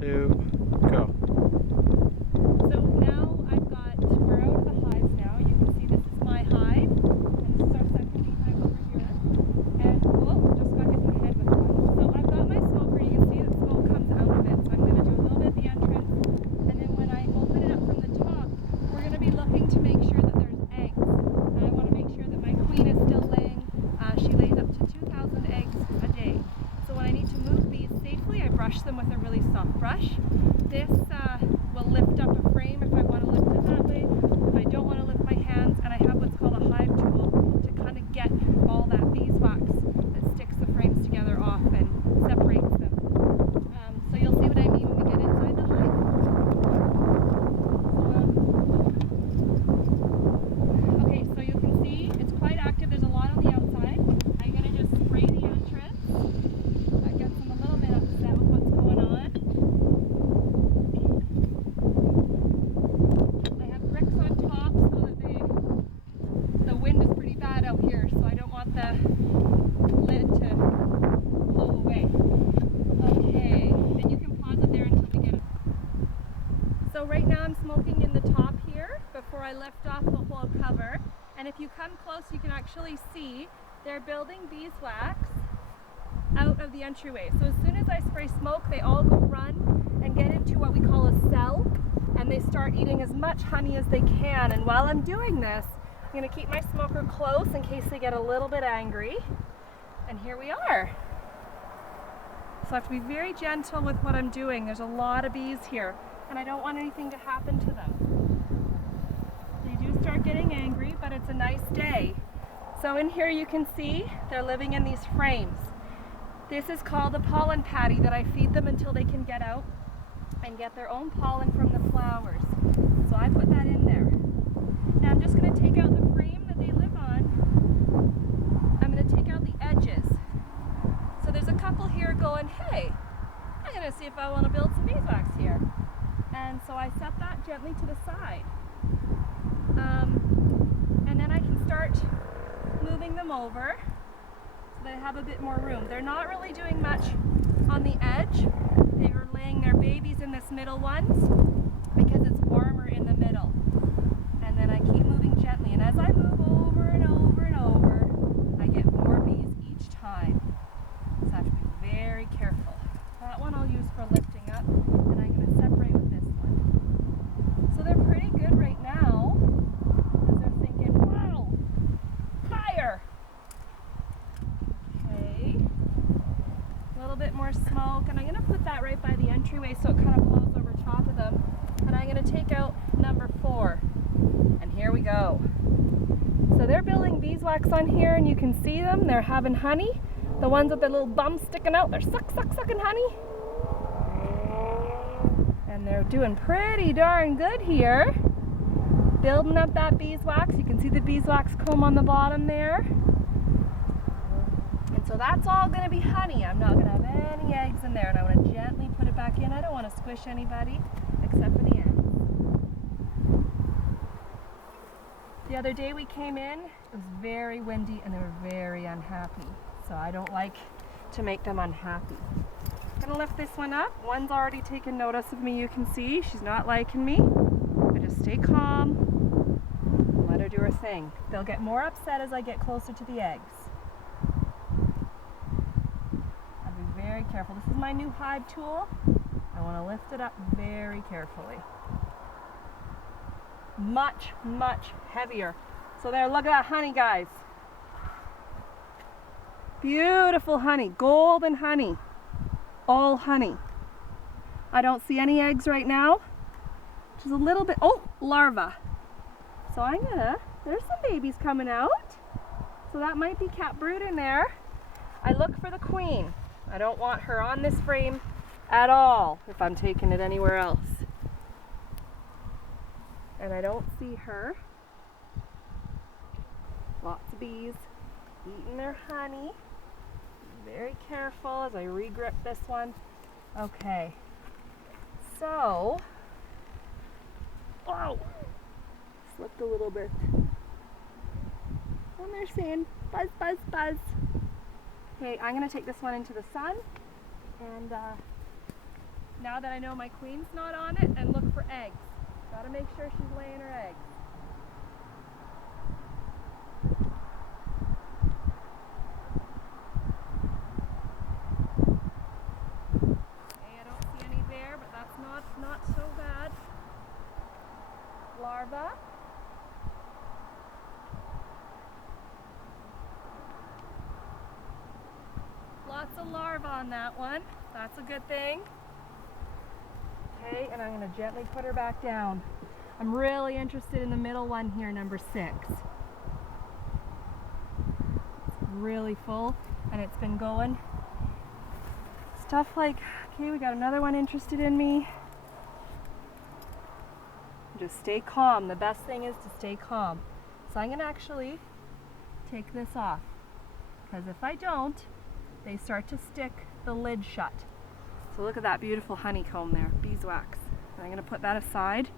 2, go. So now we're out of the hives now. You can see this is my hive, and this is our second beehive over here. And, just got hit in the head with one. So I've got my smoker. You can see that smoke comes out of it. So I'm going to do a little bit at the entrance, and then when I open it up from the top, we're going to be looking to make sure that there's eggs. And I want to make sure that my queen is still laying. She lays up to 2,000 eggs a day. So when I need to move these safely, I brush them with a really soft brush. This will lift up a frame if I want to lift it that way, if I don't want to lift my hands, and I have what's called a hive tool to kind of get all that beeswax that sticks the frames together off and separates them. So you'll see what I mean when we get inside the hive. Okay, so you can see it's quite active. There's a lot on the outside. I'm going to just spray the entrance. That gets them a little bit upset with what's going on. I have bricks on top so that the wind is pretty bad out here, so I don't want the lid to blow away. Okay, and you can pause it there until we get it. So right now I'm smoking in the top here before I lift off the whole cover. And if you come close, you can actually see they're building beeswax out of the entryway. So as soon as I spray smoke, they all go run and get into what we call a cell, and they start eating as much honey as they can. And while I'm doing this, I'm going to keep my smoker close in case they get a little bit angry. And here we are. So I have to be very gentle with what I'm doing. There's a lot of bees here, and I don't want anything to happen to them. They do start getting angry, but it's a nice day. So in here you can see they're living in these frames. This is called a pollen patty that I feed them until they can get out and get their own pollen from the flowers. So I put that in there. Now I'm just going to take out the frame that they live on. I'm going to take out the edges. So there's a couple here going, hey, I'm going to see if I want to build some beeswax here. And so I set that gently to the side. And then I can start moving them over so they have a bit more room. They're not really doing much on the edge. They are laying their babies in this middle ones because it's warmer in the middle. And then I keep moving gently, and as I move over and over and over, I get more bees each time. So I have to be very careful. That one I'll use for lifting up, and I'm going to separate with this one. So they're pretty good right now, because they're thinking, wow, fire! Okay, a little bit more smoke, and I'm going to put that right by the entryway so it kind of blows over top of them. And I'm going to take out number 4, and here we go. So they're building beeswax on here, and you can see them. They're having honey. The ones with their little bums sticking out, they're sucking honey. And they're doing pretty darn good here. Building up that beeswax. You can see the beeswax comb on the bottom there. And so that's all going to be honey. I'm not going to have any eggs in there, and I want to gently put it back in. I don't want to squish anybody except for the ends. The other day we came in, it was very windy and they were very unhappy. So I don't like to make them unhappy. I'm going to lift this one up. One's already taken notice of me, you can see. She's not liking me. I just stay calm and let her do her thing. They'll get more upset as I get closer to the eggs. I'll be very careful. This is my new hive tool. I want to lift it up very carefully. Much, much heavier. So there, look at that honey, guys. Beautiful honey, golden honey, all honey. I don't see any eggs right now, which is a little bit, larva. So there's some babies coming out. So that might be cat brood in there. I look for the queen. I don't want her on this frame at all if I'm taking it anywhere else. And I don't see her. Lots of bees eating their honey. Be very careful as I re-grip this one. Okay. So, wow, slipped a little bit. And they're saying buzz, buzz, buzz. Okay, I'm going to take this one into the sun and now that I know my queen's not on it, and look for eggs. Gotta make sure she's laying her eggs. Okay, I don't see any there, but that's not so bad. Larva. Lots of larvae on that one. That's a good thing. Okay, and I'm going to gently put her back down. I'm really interested in the middle one here, number 6. It's really full, and it's been going. Stuff like, okay, we got another one interested in me. Just stay calm. The best thing is to stay calm. So I'm going to actually take this off, because if I don't, they start to stick the lid shut. So look at that beautiful honeycomb there, beeswax. And I'm going to put that aside.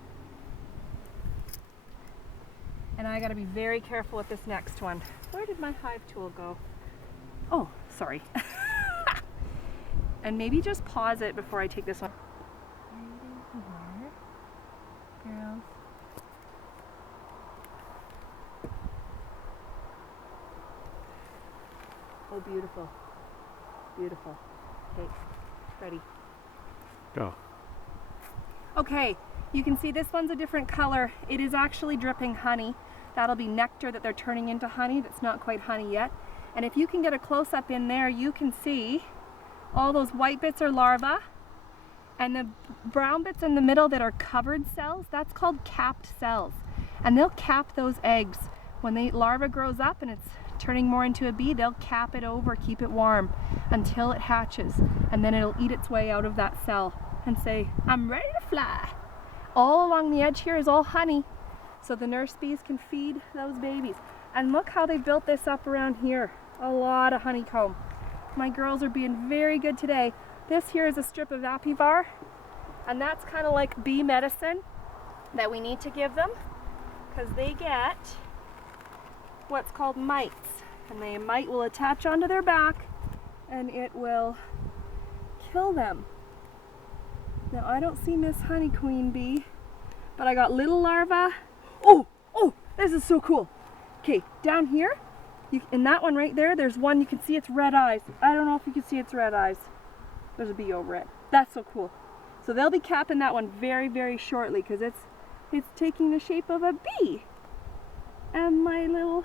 And I got to be very careful with this next one. Where did my hive tool go? Oh, sorry. And maybe just pause it before I take this one. Girls. Oh, beautiful. Beautiful. Okay, ready. Go. Okay, you can see this one's a different color. It is actually dripping honey. That'll be nectar that they're turning into honey. That's not quite honey yet. And if you can get a close-up in there, you can see all those white bits are larvae, and the brown bits in the middle that are covered cells, that's called capped cells. And they'll cap those eggs. When the larva grows up and it's turning more into a bee, they'll cap it over, keep it warm until it hatches, and then it'll eat its way out of that cell and say, I'm ready to fly. All along the edge here is all honey, so the nurse bees can feed those babies. And look how they built this up around here. A lot of honeycomb. My girls are being very good today. This here is a strip of apivar, and that's kind of like bee medicine that we need to give them, because they get what's called mites, and the mite will attach onto their back and it will kill them. Now I don't see Miss Honey Queen Bee, but I got little larvae. Oh, this is so cool. Okay, down here, in that one right there, there's one, you can see its red eyes. I don't know if you can see its red eyes. There's a bee over it. That's so cool. So they'll be capping that one very, very shortly, because it's taking the shape of a bee. And my little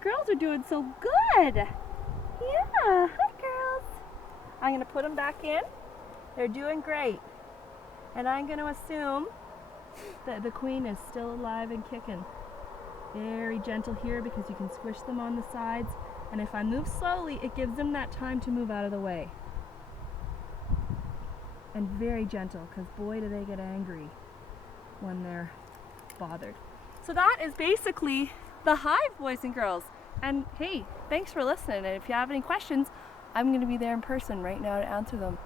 girls are doing so good. Yeah, hi girls. I'm going to put them back in. They're doing great. And I'm going to assume that the queen is still alive and kicking. Very gentle here, because you can squish them on the sides. And if I move slowly, it gives them that time to move out of the way. And very gentle, because boy do they get angry when they're bothered. So that is basically the hive, boys and girls. And hey, thanks for listening. And if you have any questions, I'm going to be there in person right now to answer them.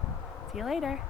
See you later.